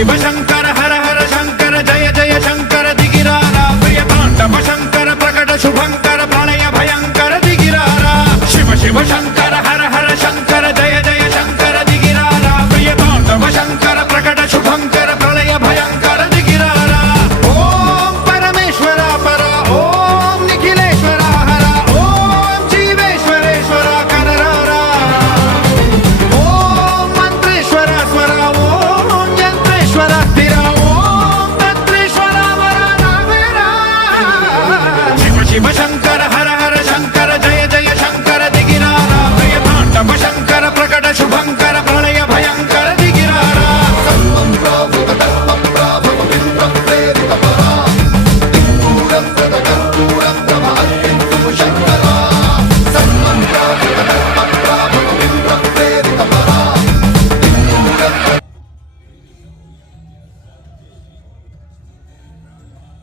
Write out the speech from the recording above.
शिव शंकर हर हर शंकर जय जय शंकर दिगिरारा प्रिय तांडव शंकर प्रकट शुभंकर प्रणय भयंकर दिगिरारा शिव शिव शंकर